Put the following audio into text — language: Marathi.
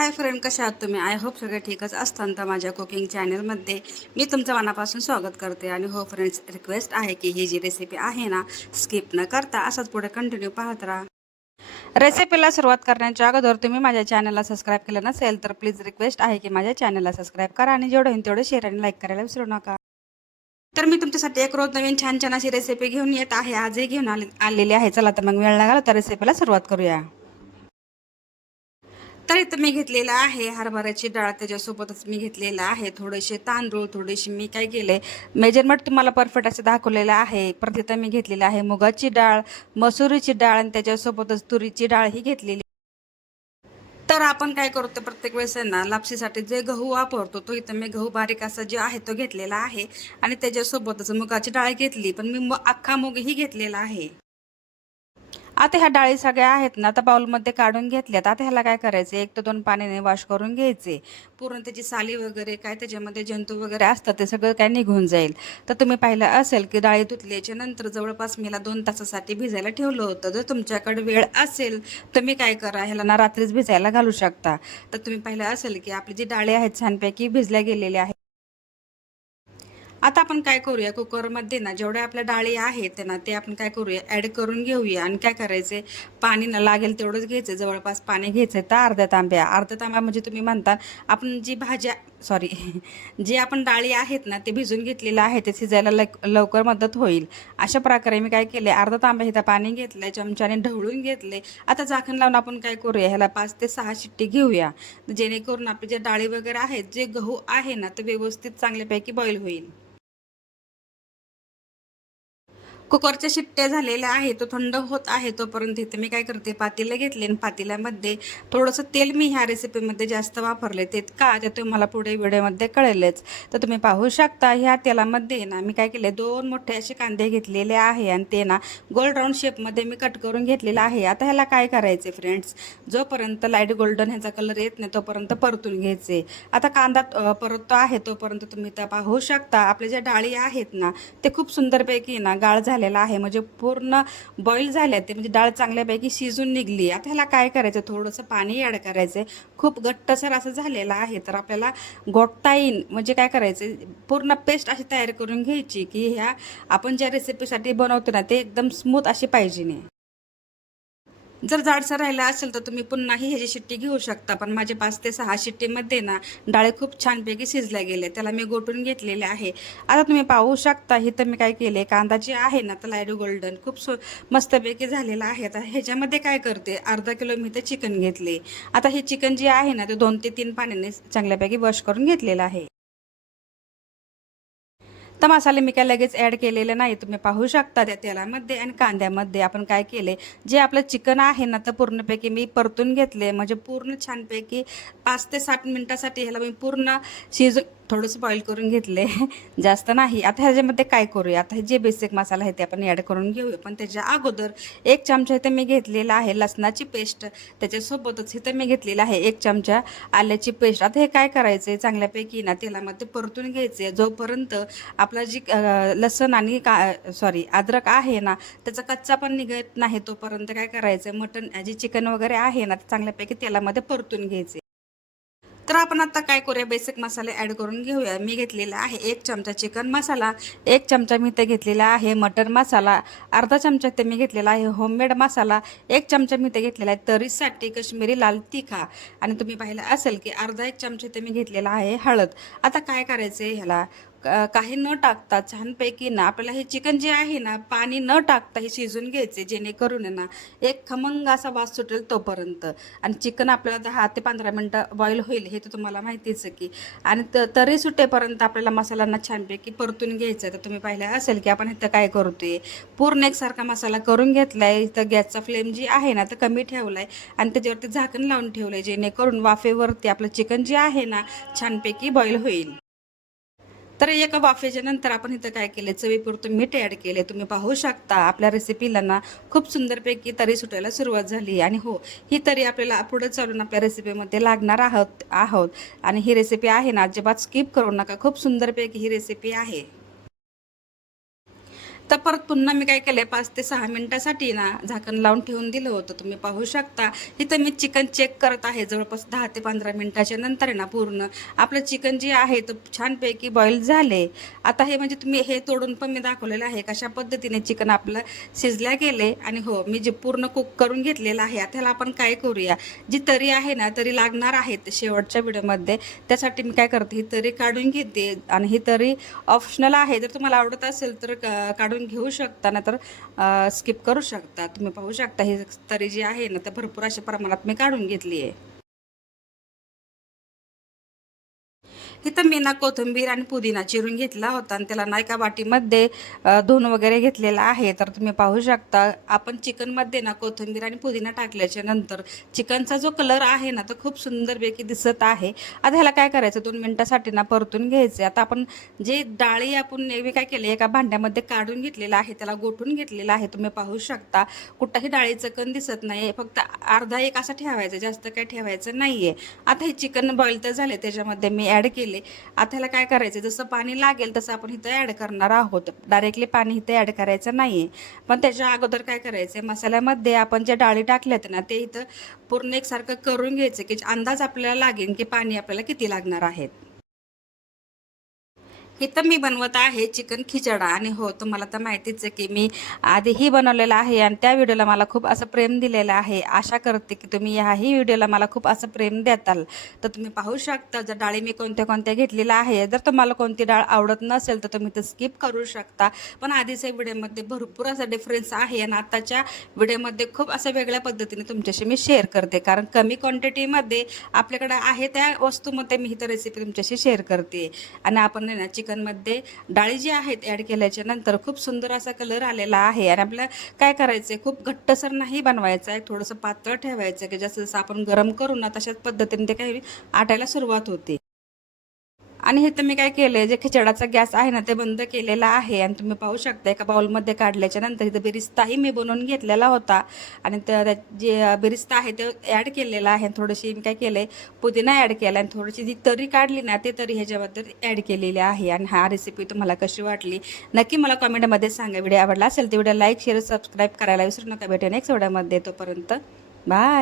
हाय फ्रेंड, कशा आहात तुम्ही? आय होप सगळे ठीकच असताना तर माझ्या कुकिंग चॅनलमध्ये मी तुमचं मनापासून स्वागत करते. आणि हो फ्रेंड्स, रिक्वेस्ट आहे की ही जी रेसिपी आहे ना, स्किप न करता असंच पुढे कंटिन्यू पाहत राहा. रेसिपीला सुरुवात करण्याच्या अगोदर तुम्ही माझ्या चॅनलला सबस्क्राईब केलं नसेल तर प्लीज रिक्वेस्ट आहे की माझ्या चॅनलला सबस्क्राईब करा आणि जेवढं होईल तेवढं शेअर आणि लाईक करायला विसरू नका. तर मी तुमच्यासाठी एक रोज नवीन छान छान अशी रेसिपी घेऊन येत आहे. आजही घेऊन आलेली आहे. चला तर मग वेळ न घालवता रेसिपीला सुरुवात करूया. तर इथं मी घेतलेला आहे हरभऱ्याची डाळ, त्याच्यासोबतच मी घेतलेला आहे थोडेसे तांदूळ, थोडीशी मी काय केले मेजरमेंट तुम्हाला परफेक्ट असं दाखवलेलं आहे. परत इथं मी घेतलेलं आहे मुगाची डाळ, मसुरीची डाळ आणि त्याच्यासोबतच तुरीची डाळ ही घेतलेली. तर आपण काय करतो प्रत्येक वेळेस आहे ना, लापशीसाठी जे गहू वापरतो तो इथं मी गहू बारीक असा जे आहे तो घेतलेला आहे आणि त्याच्यासोबतच मुगाची डाळ घेतली, पण मी अख्खा मूगही घेतलेला आहे. आता ह्या डाळी सगळ्या आहेत ना, आता बाउलमध्ये काढून घेतल्यात. आता ह्याला काय करायचं, 1 ते 2 पाण्याने वॉश करून घ्यायचे. पूर्ण त्याची साली वगैरे काय त्याच्यामध्ये जंतू वगैरे असतात ते सगळं काय निघून जाईल. तर तुम्ही पाहिलं असेल की डाळी धुतल्याच्या नंतर जवळपास मीला 2 तासासाठी भिजायला ठेवलं होतं. जर तुमच्याकडे वेळ असेल तुम्ही काय करा, ह्याला ना रात्रीच भिजायला घालू शकता. तर तुम्ही पाहिलं असेल की आपली जी डाळी आहेत छानपैकी भिजल्या गेलेल्या आहेत. आता आपण काय करूया, कुकरमध्ये ना जेवढ्या आपल्या डाळी आहेत ना ते आपण काय करूया ॲड करून घेऊया. आणि काय करायचे, पाणी ना लागेल तेवढंच घ्यायचं. जवळपास पाणी घ्यायचं तर अर्ध्या तांब्या म्हणजे तुम्ही म्हणता आपण जी भाज्या सॉरी जे आपण डाळी आहेत ना ते भिजून घेतलेलं आहे ते शिजायला लवकर मदत होईल. अशा प्रकारे मी काय केले, अर्धा तांब्या इथं पाणी घेतलं, चमच्याने ढवळून घेतले. आता झाकण लावून आपण काय करूया, ह्याला 5 ते 6 शिट्टी घेऊया, जेणेकरून आपले जे डाळी वगैरे आहेत, जे गहू आहे ना ते व्यवस्थित चांगल्यापैकी बॉईल होईल. कुकरच्या शिट्ट्या झालेल्या आहे, तो थंड होत आहे तोपर्यंत इथे मी काय करते, पातेलं घेतले आणि पातेल्यामध्ये थोडंसं तेल मी ह्या रेसिपीमध्ये जास्त वापरले. ते का ते तुम्हाला पुढे व्हिडिओमध्ये कळेलच. तर तुम्ही पाहू शकता ह्या तेलामध्ये ना मी काय केले, 2 मोठे असे कांदे घेतलेले आहे आणि ते ना गोल्ड राऊंड शेपमध्ये मी कट करून घेतलेला आहे. आता ह्याला काय करायचे फ्रेंड्स, जोपर्यंत लाईट गोल्डन ह्याचा कलर येत नाही तोपर्यंत परतून घ्यायचे. आता कांदा परततो आहे तोपर्यंत तुम्ही त्या पाहू शकता आपल्या ज्या डाळी आहेत ना ते खूप सुंदरपैकी ना गाळ झालेला आहे, म्हणजे पूर्ण बॉईल झाले ते, म्हणजे डाळ चांगल्यापैकी शिजून निघली. आता ह्याला काय करायचं, थोडंसं पाणी ॲड करायचं. खूप घट्टसर असं झालेलं आहे तर आपल्याला घोटता येईल, म्हणजे काय करायचं, पूर्ण पेस्ट अशी तयार करून घ्यायची की ह्या आपण ज्या रेसिपीसाठी बनवतो ना ते एकदम स्मूथ अशी पाहिजे नाही. जर जाडसर राहिला असेल तर तुम्ही पुन्हाही ह्याची शिट्टी घेऊ शकता, पण माझे 5 ते 6 शिट्टीमध्ये ना डाळी खूप छानपैकी शिजल्या गेले. त्याला मी गोटून घेतलेले आहे. आता तुम्ही पाहू शकता इथं मी काय केले, कांदा जे आहे ना तर लाईट गोल्डन खूप मस्तपैकी झालेला आहे. आता ह्याच्यामध्ये काय करते, अर्धा किलो मी तर चिकन घेतले. आता हे चिकन जे आहे ना ते 2 ते 3 पाण्याने चांगल्यापैकी वॉश करून घेतलेलं आहे. तर मसाले मी काय लगेच ॲड केलेले नाही. तुम्ही पाहू शकता त्या तेलामध्ये आणि कांद्यामध्ये आपण काय केले, जे आपलं चिकन आहे ना तर पूर्णपैकी मी परतून घेतले, म्हणजे पूर्ण छानपैकी 5 ते 7 मिनिटासाठी ह्याला मी पूर्ण थोडंसं बॉईल करून घेतले जास्त नाही. आता ह्याच्यामध्ये काय करूया, आता हे जे बेसिक मसाला आहे ते आपण ॲड करून घेऊया, पण त्याच्या अगोदर 1 चमचा इथे मी घेतलेला आहे लसणाची पेस्ट, त्याच्यासोबतच इथं मी घेतलेला आहे 1 चमचा आल्याची पेस्ट. आता हे काय करायचं, चांगल्यापैकी ना तेलामध्ये परतून घ्यायचे जोपर्यंत आपला जी लसूण आणि अद्रक आहे ना त्याचा कच्चा पण निघत नाही तोपर्यंत काय करायचं, मटण जे चिकन वगैरे आहे ना ते चांगल्यापैकी तेलामध्ये परतून घ्यायचे. तर आपण आता काय करूया, बेसिक मसाले ॲड करून घेऊया. मी घेतलेला आहे 1 चमचा चिकन मसाला, 1 चमचा मी ते घेतलेला आहे मटन मसाला, अर्धा चमचा ते मी घेतलेला आहे होममेड मसाला, 1 चमचा मी ते घेतलेला आहे तरीसाठी कश्मीरी लाल तिखा, आणि तुम्ही पाहिलं असेल की अर्धा 1 चमचा ते मी घेतलेला आहे हळद. आता काय करायचं आहे, ह्याला काही न टाकता छानपैकी ना आपल्याला हे चिकन जे आहे ना पाणी न टाकता हे शिजून घ्यायचे, जेणेकरून ना एक खमंग असा वास सुटेल तोपर्यंत. आणि चिकन आपल्याला 10 ते 15 मिनटं बॉईल होईल हे तर तुम्हाला माहितीच आहे की. आणि तरी सुटेपर्यंत आपल्याला मसाल्यांना छानपैकी परतून घ्यायचं आहे. तर तुम्ही पाहिलं असेल की आपण इथं काय करतोय, पूर्ण एकसारखा मसाला करून घेतलाय. तर गॅसचा फ्लेम जी आहे ना तर कमी ठेवलाय आणि त्याच्यावरती झाकण लावून ठेवलंय, जेणेकरून वाफेवरती आपलं चिकन जे आहे ना छानपैकी बॉईल होईल. तर एका वाफेच्या नंतर आपण इथं काय केले, चवीपुरतं मीठ ॲड केले. तुम्ही पाहू शकता आपल्या रेसिपीला ना खूप सुंदरपैकी तरी सुटायला सुरुवात झाली. आणि हो, ही तरी आपल्याला पुढे चालून आपल्या रेसिपीमध्ये लागणार आहोत आणि ही रेसिपी आहे ना अजिबात स्किप करू नका, खूप सुंदरपैकी ही रेसिपी आहे. तर परत पुन्हा मी काय केलं 5 ते 6 मिनिटासाठी ना झाकण लावून ठेवून दिलं होतं. तुम्ही पाहू शकता इथं मी चिकन चेक करत आहे. जवळपास 10 ते 15 मिनिटाच्या नंतर आहे ना पूर्ण आपलं चिकन जे आहे तर छानपैकी बॉईल झाले. आता हे म्हणजे तुम्ही हे तोडून पण मी दाखवलेलं आहे कशा पद्धतीने चिकन आपलं शिजल्या गेले. आणि हो, मी जे पूर्ण कुक करून घेतलेलं आहे. आता ह्याला आपण काय करूया, जी तरी आहे ना तरी लागणार आहे शेवटच्या व्हिडिओमध्ये, त्यासाठी मी काय करते ही तरी काढून घेते. आणि ही तरी ऑप्शनल आहे, जर तुम्हाला आवडत असेल तर काढून घेऊ शकता, नाहीतर स्किप करू शकता. तुम्ही पाहू शकता ही तरी जी आहे ना तर भरपूर अशा प्रमाणात मी काढून घेतली आहे. इथं मी ना कोथिंबीर आणि पुदिना चिरून घेतला होता आणि त्याला नाही का वाटीमध्ये धुवून वगैरे घेतलेला आहे. तर तुम्ही पाहू शकता आपण चिकनमध्ये ना कोथिंबीर आणि पुदिना टाकल्याच्या नंतर चिकनचा जो कलर आहे ना तो खूप सुंदरपैकी दिसत आहे. आता ह्याला काय करायचं 2 मिनिटासाठी ना परतून घ्यायचे. आता आपण जे डाळी आपण नेहमी काय केले एका भांड्यामध्ये काढून घेतलेला आहे, त्याला गोठून घेतलेला आहे. तुम्ही पाहू शकता कुठंही डाळीचं कण दिसत नाही, फक्त अर्धा एक असं ठेवायचं, जास्त काही ठेवायचं नाहीये. आता हे चिकन बॉईल तर झाले, त्याच्यामध्ये मी ॲड केले. आता ह्याला काय करायचं, जसं पाणी लागेल तसं आपण इथं ॲड करणार आहोत. डायरेक्टली पाणी इथे ॲड करायचं नाहीये. पण त्याच्या अगोदर काय करायचं, मसाल्यामध्ये आपण ज्या डाळी टाकल्यात ना ते इथं पूर्ण एकसारखं करून घ्यायचं की अंदाज आपल्याला लागेल की पाणी आपल्याला किती लागणार आहे. इथं मी बनवत आहे चिकन खिचडा. आणि हो, तुम्हाला तर माहितीच आहे की मी आधीही बनवलेला आहे आणि त्या व्हिडिओला मला खूप असं प्रेम दिलेलं आहे. आशा करते की तुम्ही ह्याही व्हिडिओला मला खूप असं प्रेम देताल. तर तुम्ही पाहू शकता जर डाळी मी कोणत्या कोणत्या घेतलेल्या आहे. जर तुम्हाला कोणती डाळ आवडत नसेल तर तुम्ही ते स्किप करू शकता. पण आधीच्या व्हिडिओमध्ये भरपूर असा डिफरन्स आहे आणि आताच्या व्हिडिओमध्ये खूप असं वेगळ्या पद्धतीने तुमच्याशी मी शेअर करते, कारण कमी क्वांटिटीमध्ये आपल्याकडे आहे त्या वस्तूमध्ये मी ही तर रेसिपी तुमच्याशी शेअर करते. आणि आपण ना चिकनमध्ये डाळी जी आहेत ॲड केल्याच्या नंतर खूप सुंदर असा कलर आलेला आहे. आणि आपल्याला काय करायचं आहे, खूप घट्टसर नाही बनवायचं आहे, थोडंसं पातळ ठेवायचं की जसं जसं आपण गरम करू ना तशाच पद्धतीने ते काही आटायला सुरुवात होते. आणि हे तर मी काय केलं जे खिचडाचा गॅस आहे ना ते बंद केलेला आहे. आणि तुम्ही पाहू शकता एका बाउलमध्ये काढल्याच्या नंतर इथं बिरिस्ताही मी बनवून घेतलेला होता. आणि जे बिरिस्ता आहे ते ॲड केलेला आहे. थोडीशी मी काय केलं पुदिना ॲड केला आणि थोडीशी जी तरी काढली ना ते तरी ह्याच्याबद्दल ॲड केलेली आहे. आणि हा रेसिपी तुम्हाला कशी वाटली नक्की मला कमेंटमध्ये सांगा. व्हिडिओ आवडला असेल तर व्हिडिओ लाईक शेअर सबस्क्राईब करायला विसरू नका. भेटू नेक्स्ट व्हिडिओमध्ये. तोपर्यंत बाय.